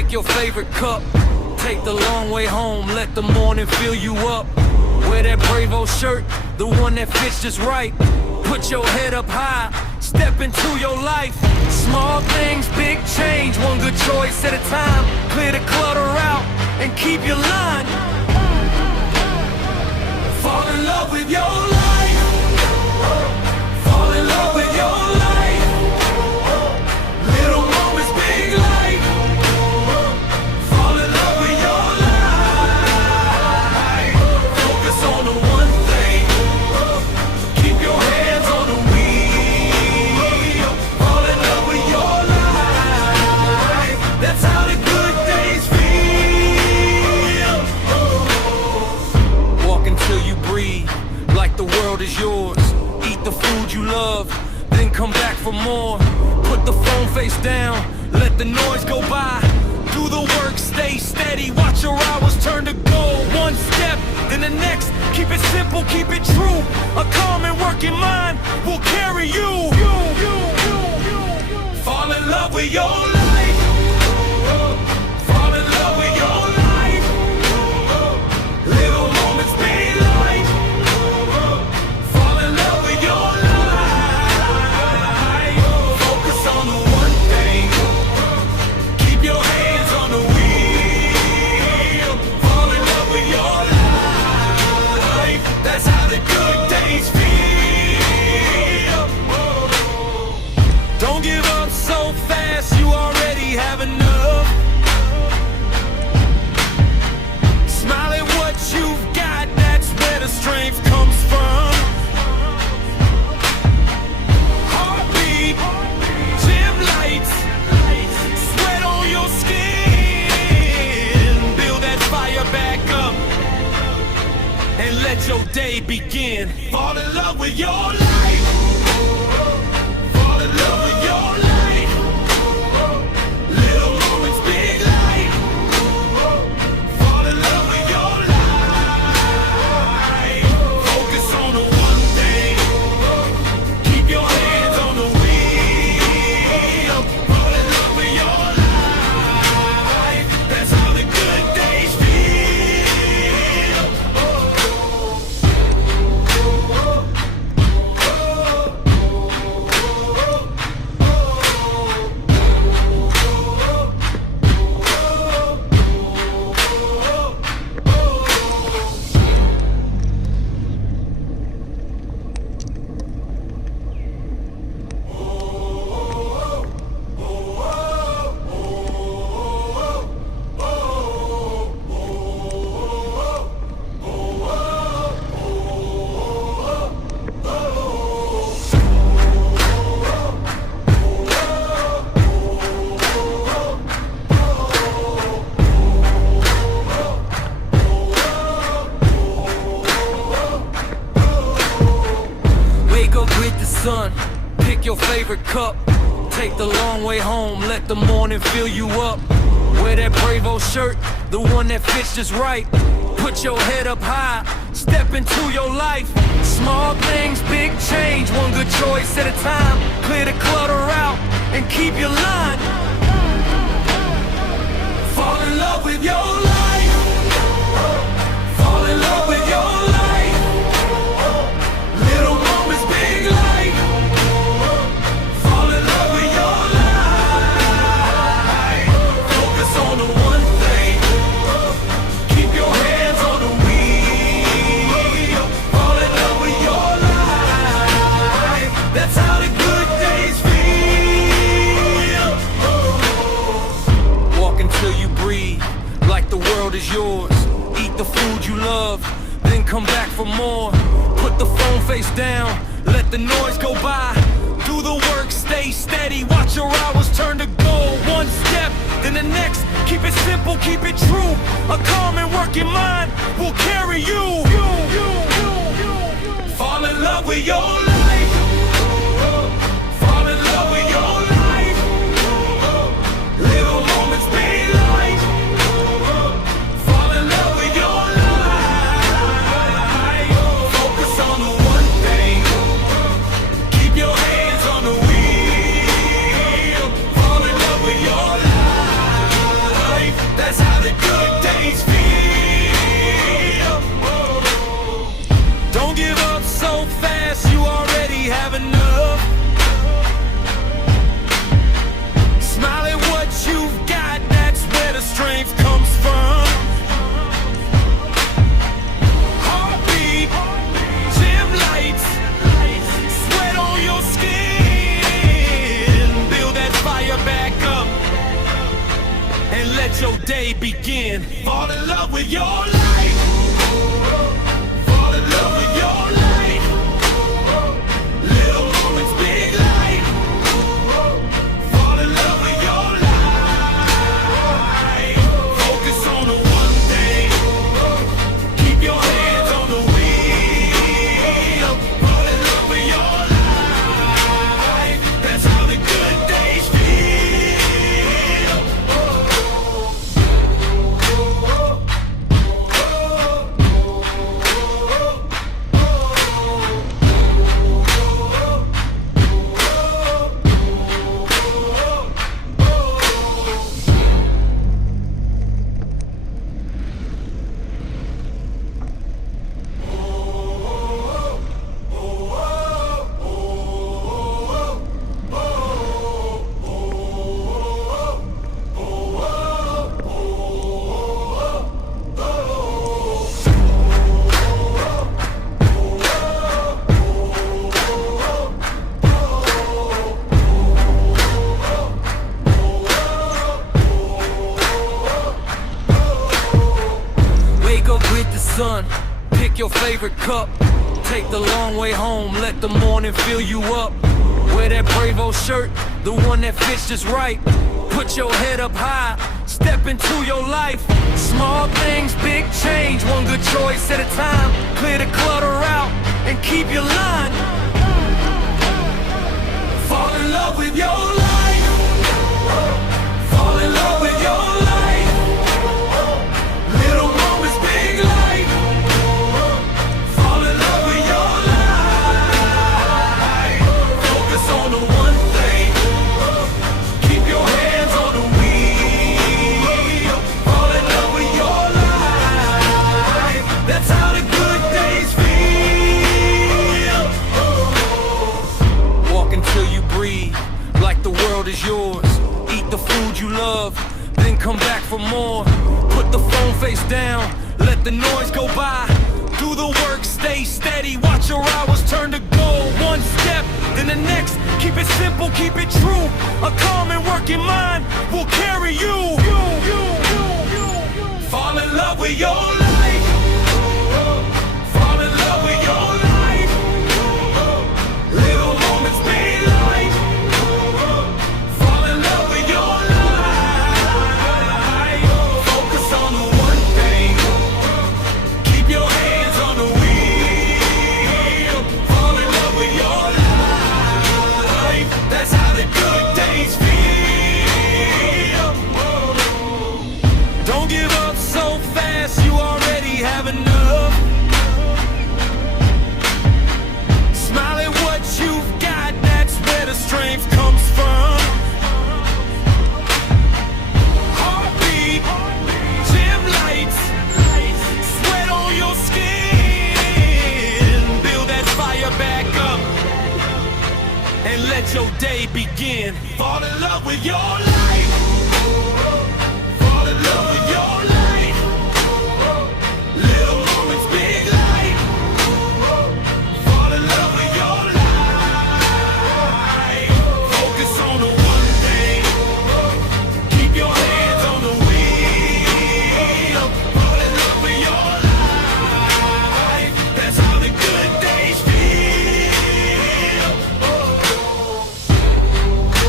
Pick your favorite cup, take the long way home, let the morning fill you up. Wear that Bravo shirt, the one that fits just right. Put your head up high, step into your life. Small things, big change, one good choice at a time. Clear the clutter out and keep your line. Fall in love with your life. Fall in love with your life. Little moments, big life. Fall in love with your life. Focus on the one thing. Keep your hands on the wheel. Fall in love with your life. That's how the good days feel. Walk until you breathe, like the world is yours. Eat the food you love, then come back for more. Put the phone face down, let the noise go by. Do the work, stay steady, watch your hours turn to gold. One step, then the next, keep it simple, keep it true. A calm and working mind will carry you. Fall in love with your life. Fall in love with your life. Little moments, big life. Fall in love with your life. Focus on the one thing. Keep your hands on the wheel. Fall in love with your life. That's how the good days feel. Don't give up so fast, you already have enough. Smile at what you've got, that's where the strength comes from. Heartbeat, gym lights, sweat on your skin. Build that fire back up and let your day begin. Fall in love with your life. Fall in love with your life. Little moments, big life. Fall in love with your life. Focus on the one thing. Keep your hands on the wheel. Fall in love with your life. That's how the good days feel. Wake up with the sun, pick your favorite cup. Take the long way home, let the morning fill you up. Wear that Bravo shirt, the one that fits just right. Put your head up high, step into your life. Small things, big change, one good choice at a time. Clear the clutter out and keep your line. Fall in love with your life. Fall in love with your life. Little moments, big life. Fall in love with your life. Focus on the one thing. Keep your hands on the wheel. Fall in love with your life. That's how the good days feel. Walk until you breathe, like the world is yours. Eat the food you love, then come back for more. Put the phone face down, let the noise go by. Do the work, stay steady, watch your hours turn to gold. One step, then the next, keep it simple, keep it true. A calm and working mind will carry you. Fall in love with your life. Fall in love with your life. Little moments, big life. Fall in love with your life. Focus on the one thing. Keep your hands on the wheel. Fall in love with your life. and let your day begin. Fall in love with your life. Fall in love with your life. Little moments, big life. Fall in love with your life. Focus on the one thing. Keep your hands on the wheel. Fall in love with your life. That's how the good days feel. Wake up with the sun, pick your favorite cup. Take the long way home, let the morning fill you up. Wear that Bravo shirt, the one that fits just right. Put your head up high, step into your life. Small things, big change, one good choice at a time. Clear the clutter out and keep your line. Fall in love with your life. Fall in love with your life. Little moments, big life. Fall in love with your life. Focus on the one thing. Keep your hands on the wheel. Fall in love with your life. That's how the good days feel. Walk until you breathe, like the world is yours. Eat the food you love, then come back for more. Put the phone face down, let the noise go by. Do the work, stay steady, watch your hours turn to gold. One step, then the next, keep it simple, keep it true. A calm and working mind will carry you. Fall in love with your life. Fall in love with your life. Little moments, big life. Fall in love with your life. Focus on the one thing. Keep your hands on the wheel. Fall in love with your life. That's how the good days feel. Don't give up so fast, you already have enough. Smile at what you've got, that's where the strength comes from. Heartbeat, gym lights, sweat on your skin. Build that fire back up and let your day begin. Fall in love with your life.